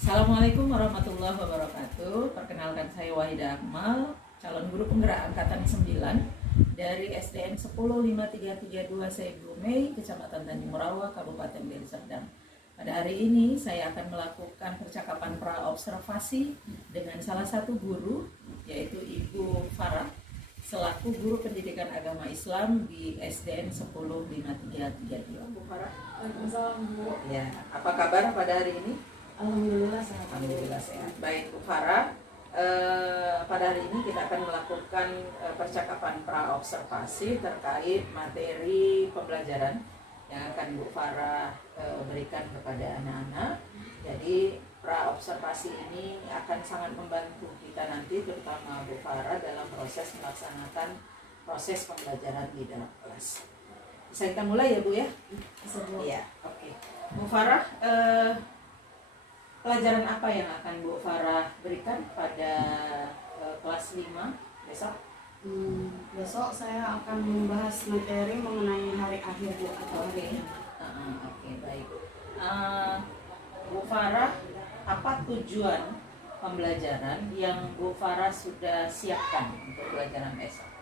Assalamualaikum warahmatullahi wabarakatuh. Perkenalkan saya Wahida Akmal, calon guru penggerak angkatan 9 dari SDN 105332 Seibu Mei, Kecamatan Tanjung Rawa, Kabupaten Deli Serdang. Pada hari ini saya akan melakukan percakapan pra-observasi dengan salah satu guru, yaitu Ibu Farah, selaku guru pendidikan agama Islam di SDN 105332. Bu Farah. Waalaikumsalam, Bu. Ya, apa kabar pada hari ini? Alhamdulillah sehat. Alhamdulillah sehat. Baik, Bu Farah, pada hari ini kita akan melakukan percakapan pra-observasi terkait materi pembelajaran yang akan Bu Farah berikan kepada anak-anak. Jadi pra-observasi ini akan sangat membantu kita nanti, terutama Bu Farah, dalam proses melaksanakan proses pembelajaran di dalam kelas. Bisa kita mulai ya Bu ya? Bisa, Bu. Iya, oke. Bu Farah, pelajaran apa yang akan Bu Farah berikan pada kelas 5 besok? Besok saya akan membahas materi mengenai hari akhir, Bu, atau hari ini. Oke, baik. Bu Farah, apa tujuan pembelajaran yang Bu Farah sudah siapkan untuk pelajaran besok?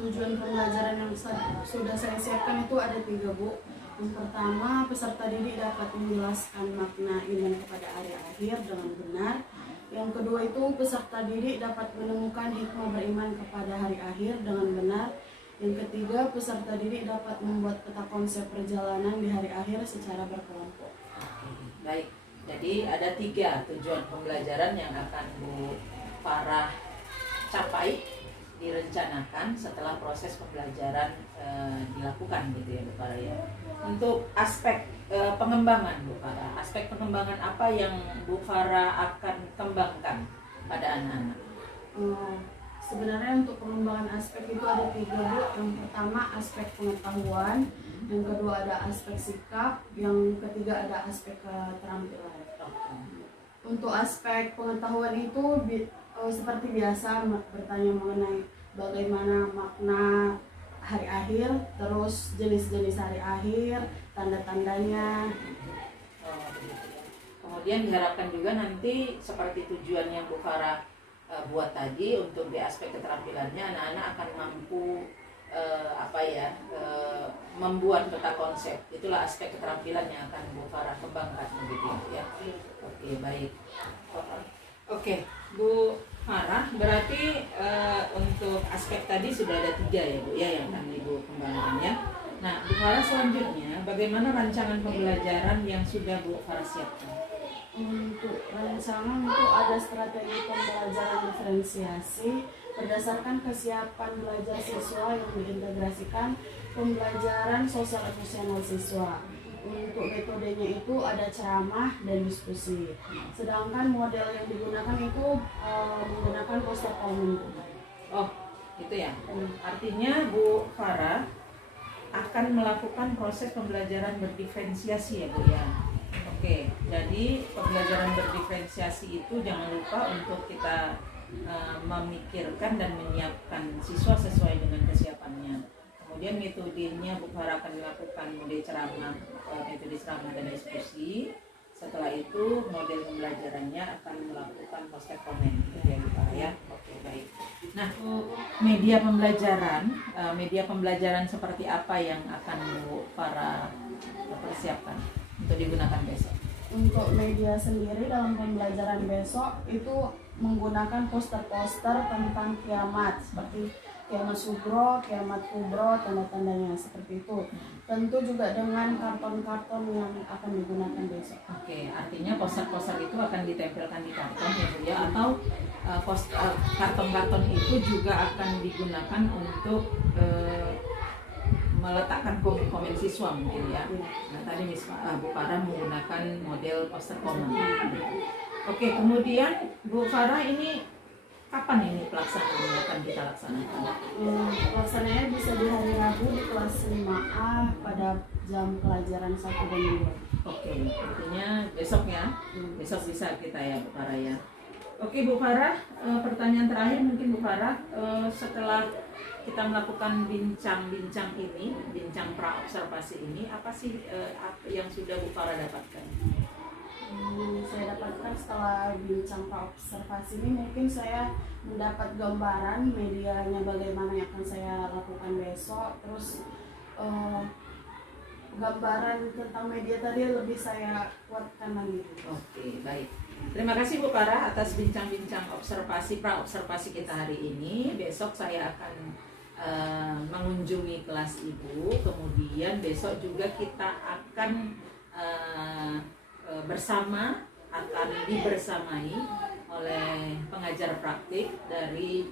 Tujuan pembelajaran yang sudah saya siapkan itu ada 3, Bu. Yang pertama, peserta didik dapat menjelaskan makna iman kepada hari akhir dengan benar. Yang kedua itu, peserta didik dapat menemukan hikmah beriman kepada hari akhir dengan benar. Yang ketiga, peserta didik dapat membuat peta konsep perjalanan di hari akhir secara berkelompok. Baik, jadi ada 3 tujuan pembelajaran yang akan Bu Farah capai, direncanakan setelah proses pembelajaran dilakukan gitu ya Bu Farah ya. Untuk aspek pengembangan Bu Farah, aspek pengembangan apa yang Bu Farah akan kembangkan pada anak-anak? Sebenarnya untuk pengembangan aspek itu ada 3, Bu. Yang pertama aspek pengetahuan, yang kedua ada aspek sikap, yang ketiga ada aspek keterampilan. Untuk aspek pengetahuan itu seperti biasa bertanya mengenai bagaimana makna hari akhir, terus jenis-jenis hari akhir, tanda-tandanya. Kemudian diharapkan juga nanti seperti tujuan yang Bu Farah buat tadi, untuk di aspek keterampilannya anak-anak akan mampu membuat peta konsep. Itulah aspek keterampilan yang akan Bu Farah kembangkan begitu ya. Oke, baik. Oke, Bu Farah, berarti untuk aspek tadi sudah ada 3 ya Bu ya yang akan Ibu kembangkannya. Nah, Bu Farah, selanjutnya bagaimana rancangan pembelajaran yang sudah Bu Farah siapkan? Untuk rancangan itu ada strategi pembelajaran diferensiasi berdasarkan kesiapan belajar siswa yang diintegrasikan pembelajaran sosial emosional siswa. Untuk metodenya itu ada ceramah dan diskusi. Sedangkan model yang digunakan itu menggunakan poster komen. Oh, gitu ya. Artinya Bu Farah akan melakukan proses pembelajaran berdiferensiasi ya Bu ya. Oke, jadi pembelajaran berdiferensiasi itu jangan lupa untuk kita memikirkan dan menyiapkan siswa sesuai dengan kesiapannya. Kemudian metodenya Bu Farah akan dilakukan metode ceramah dan diskusi. Setelah itu model pembelajarannya akan melakukan poster komen gitu ya Bu Farah ya. Oke, baik. Nah, media pembelajaran seperti apa yang akan Bu Farah persiapkan untuk digunakan besok? Untuk media sendiri dalam pembelajaran besok itu menggunakan poster-poster tentang kiamat, seperti kiamat sugro, kiamat kubro, tanda-tandanya seperti itu. Tentu juga dengan karton-karton yang akan digunakan besok. Oke, artinya poster-poster itu akan ditempelkan di karton ya Bu ya, atau karton-karton itu juga akan digunakan untuk meletakkan komen-komen siswa mungkin ya. Nah, tadi Bu Farah menggunakan model poster komen. Oke, kemudian Bu Farah, ini kapan ini pelaksanaannya akan kita laksanakan? Pelaksananya bisa di hari Rabu di kelas 5A pada jam pelajaran 1 dan 2. Oke, artinya besok ya. Besok bisa kita ya Bu Farah ya. Oke Bu Farah, pertanyaan terakhir mungkin Bu Farah, setelah kita melakukan bincang-bincang ini, bincang pra-observasi ini, apa sih yang sudah Bu Farah dapatkan? Saya dapatkan setelah bincang observasi ini, mungkin saya mendapat gambaran medianya bagaimana yang akan saya lakukan besok, terus gambaran tentang media tadi lebih saya kuatkan lagi. Oke, baik. Terima kasih Bu Farah atas bincang-bincang pra-observasi kita hari ini. Besok saya akan mengunjungi kelas Ibu. Kemudian besok juga kita akan bersama akan dibersamai oleh pengajar praktik dari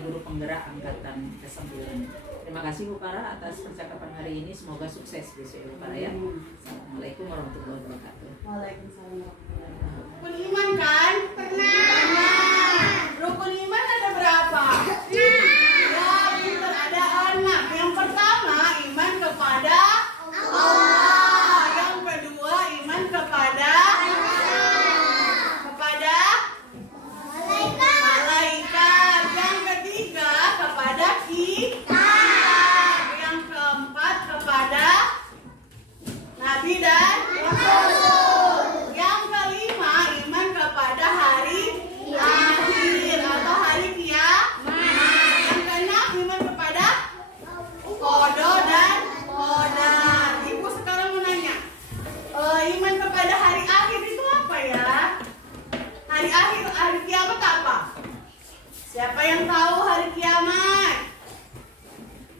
guru penggerak angkatan ke-9. Terima kasih Bu Farah atas percakapan hari ini. Semoga sukses besok Bu Farah ya. Assalamualaikum warahmatullahi wabarakatuh. Waalaikumsalam warahmatullahi wabarakatuh. Rukun iman kan? Pernah. Rukun iman ada berapa? Ya, pintar, ada 6. Yang pertama, iman kepada Allah. Yang kedua, iman kepada malaikat. Yang ketiga, kepada kitab. Yang keempat, kepada nabi dan rasul. Yang kelima, iman kepada hari akhir atau hari kiamat. Yang keenam, iman kepada qada dan qadar. Ibu sekarang mau nanya, iman kepada hari akhir itu apa ya? Hari akhir, hari kiamat apa? Siapa yang tahu hari kiamat?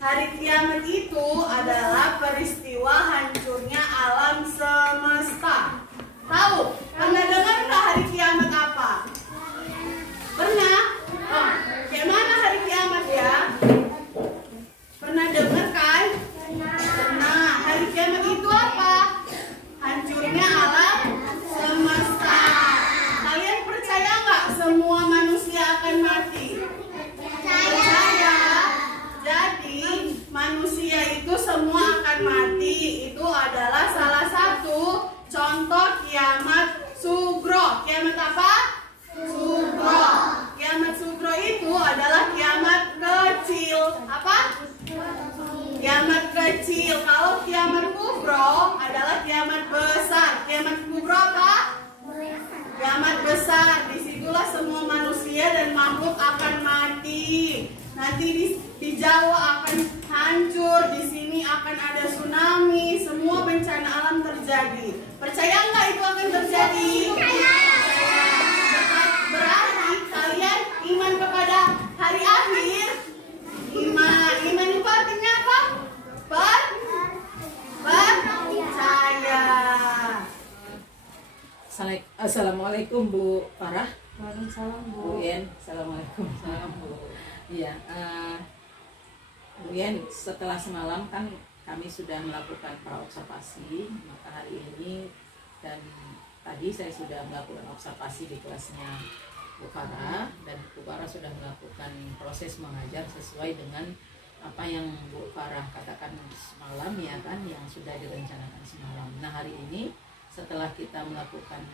Hari kiamat itu adalah peristiwa hancurnya alam semesta. Tahu? Pernah dengar nggak hari kiamat apa? Pernah? Oh, kayak mana hari kiamat ya? Pernah dengar kan? Pernah. Hari kiamat itu apa? Hancurnya alam semesta. Kalian percaya nggak semua manusia akan mati? Percaya. Jadi manusia itu semua akan mati. Itu adalah salah satu contoh kiamat sugro. Kiamat apa? Sugro. Kiamat sugro itu adalah kiamat kecil. Apa? Kiamat kecil. Kalau kiamat kubro adalah kiamat besar. Kiamat kubro apa? Kiamat besar. Disitulah semua manusia dan makhluk akan mati. Nanti di Jawa akan hancur, di sini akan ada tsunami, semua bencana alam terjadi. Percaya nggak itu akan terjadi? Percaya. Berarti kalian iman kepada hari akhir? Iman itu artinya apa? Percaya. Assalamualaikum Bu Farah. Waalaikumsalam Bu Yen, assalamualaikum. Salam Bu. Iya, Bu Yen, setelah semalam kan kami sudah melakukan praobservasi, maka hari ini dan tadi saya sudah melakukan observasi di kelasnya Bu Farah, dan Bu Farah sudah melakukan proses mengajar sesuai dengan apa yang Bu Farah katakan semalam ya kan, yang sudah direncanakan semalam. Nah hari ini setelah kita melakukan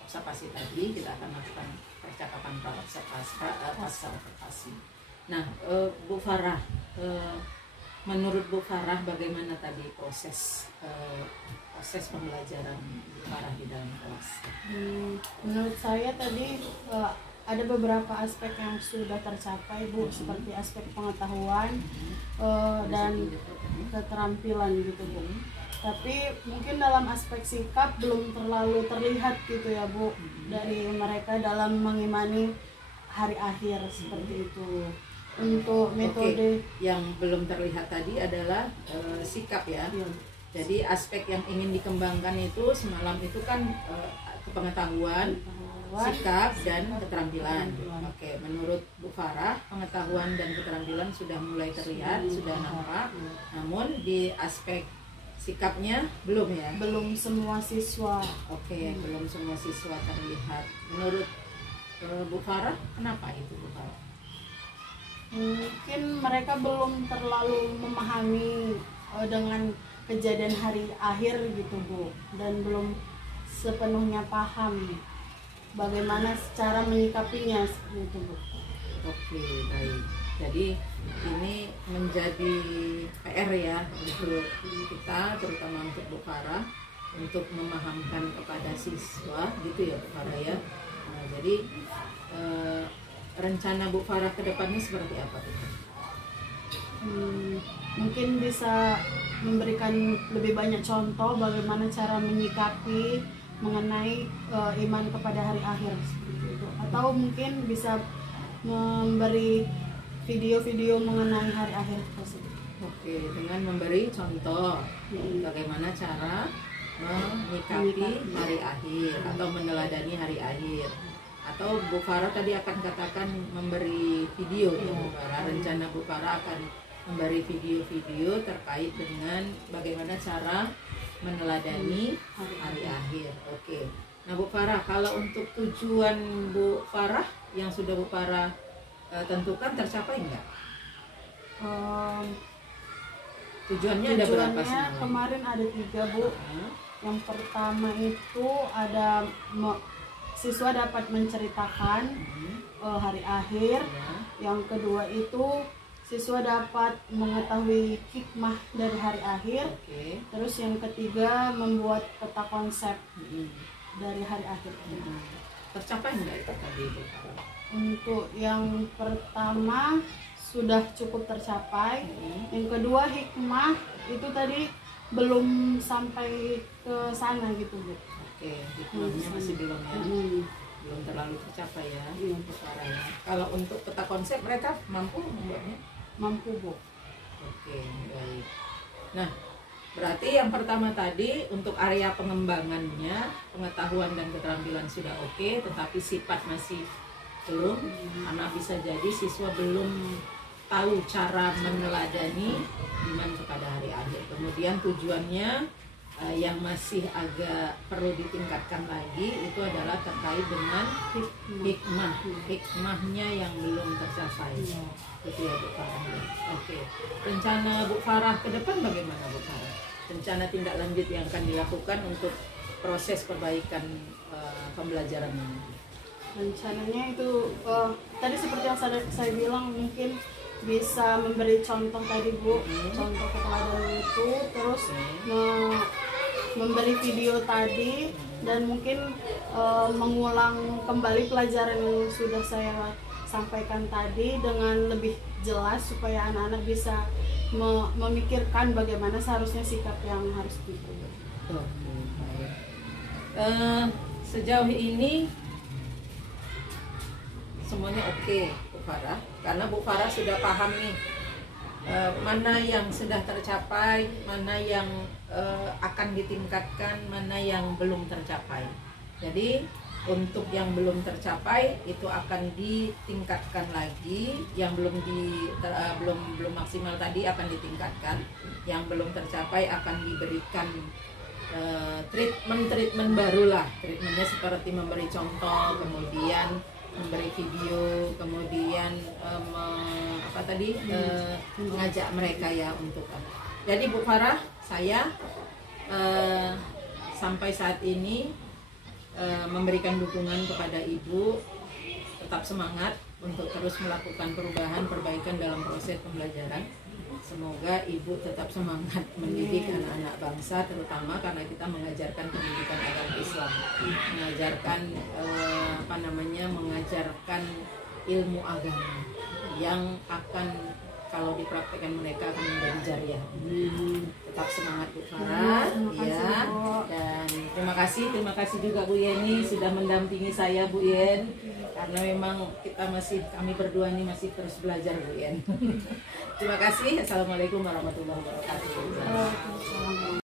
observasi tadi, kita akan melakukan percakapan observasi. Nah, Bu Farah, menurut Bu Farah bagaimana tadi proses pembelajaran Bu Farah di dalam kelas? Menurut saya tadi ada beberapa aspek yang sudah tercapai Bu, seperti aspek pengetahuan dan keterampilan gitu Bu. Tapi mungkin dalam aspek sikap belum terlalu terlihat gitu ya Bu, dari mereka dalam mengimani hari akhir seperti itu. Untuk metode yang belum terlihat tadi adalah sikap ya. Jadi aspek yang ingin dikembangkan itu semalam itu kan kepengetahuan, sikap dan keterampilan. Oke, menurut Bu Farah pengetahuan dan keterampilan sudah mulai terlihat, sudah nampak. Namun di aspek sikapnya belum ya? Belum semua siswa. Oke, belum semua siswa terlihat. Menurut Bu Farah, kenapa itu Bu Farah? Mungkin mereka belum terlalu memahami dengan kejadian hari akhir gitu Bu, dan belum sepenuhnya paham bagaimana cara menyikapinya gitu Bu. Oke, baik. Jadi ini menjadi PR ya untuk kita, terutama untuk Bu Farah, untuk memahamkan kepada siswa gitu ya Bu Farah ya. Nah, jadi rencana Bu Farah ke depannya seperti apa Bu? Mungkin bisa memberikan lebih banyak contoh bagaimana cara menyikapi mengenai iman kepada hari akhir seperti itu. Atau mungkin bisa memberi video-video mengenai hari akhir tersebut. Oke, dengan memberi contoh bagaimana cara menyikapi hari akhir atau meneladani hari akhir. Atau Bu Farah tadi akan katakan memberi video ya Bu Farah. Rencana Bu Farah akan memberi video-video terkait dengan bagaimana cara meneladani hari akhir. Oke. Nah Bu Farah, kalau untuk tujuan Bu Farah yang sudah Bu Farah tentukan tercapai enggak? Tujuannya ada berapa sih? Kemarin ada 3 Bu. Yang pertama itu ada siswa dapat menceritakan hari akhir. Yang kedua itu siswa dapat mengetahui hikmah dari hari akhir. Terus yang ketiga membuat peta konsep dari hari akhir. Tercapai enggak itu tadi Bu? Untuk yang pertama sudah cukup tercapai. Yang kedua hikmah itu tadi belum sampai ke sana gitu Bu. Oke, hikmahnya masih belum ya. Belum terlalu tercapai ya. Ya. Kalau untuk peta konsep mereka mampu membuatnya? Mampu Bu. Oke, baik. Nah, berarti yang pertama tadi untuk area pengembangannya, pengetahuan dan keterampilan sudah oke, tetapi sifat masih belum. Karena bisa jadi siswa belum tahu cara meneladani iman kepada hari akhir. Kemudian tujuannya yang masih agak perlu ditingkatkan lagi itu adalah terkait dengan hikmahnya yang belum tercapai. Itu ya Bu Farah. Oke. Rencana Bu Farah ke depan bagaimana Bu Farah? Rencana tindak lanjut yang akan dilakukan untuk proses perbaikan pembelajaran ini? Rencananya itu tadi seperti yang saya bilang, mungkin bisa memberi contoh tadi Bu, contoh keteladanan itu, terus memberi video tadi, dan mungkin mengulang kembali pelajaran yang sudah saya sampaikan tadi dengan lebih jelas supaya anak-anak bisa memikirkan bagaimana seharusnya sikap yang harus diperbuat. Sejauh ini semuanya oke Bu Farah, karena Bu Farah sudah paham nih mana yang sudah tercapai, mana yang akan ditingkatkan, mana yang belum tercapai. Jadi untuk yang belum tercapai itu akan ditingkatkan lagi, yang belum maksimal tadi akan ditingkatkan, yang belum tercapai akan diberikan treatment baru lah. Treatmentnya seperti memberi contoh, kemudian memberi video, kemudian mengajak mereka ya untuk. Jadi Bu Farah, saya sampai saat ini memberikan dukungan kepada Ibu, tetap semangat untuk terus melakukan perubahan, perbaikan dalam proses pembelajaran. Semoga Ibu tetap semangat mendidik anak-anak bangsa, terutama karena kita mengajarkan pendidikan agama Islam, mengajarkan mengajarkan ilmu agama yang akan kalau dipraktekkan mereka akan menjadi jariah. Tetap semangat Bu Farah, ya. Dan terima kasih juga Bu Yeni sudah mendampingi saya Bu Yen, karena memang kami berdua ini masih terus belajar Bu Yen. Terima kasih. Assalamualaikum warahmatullahi wabarakatuh.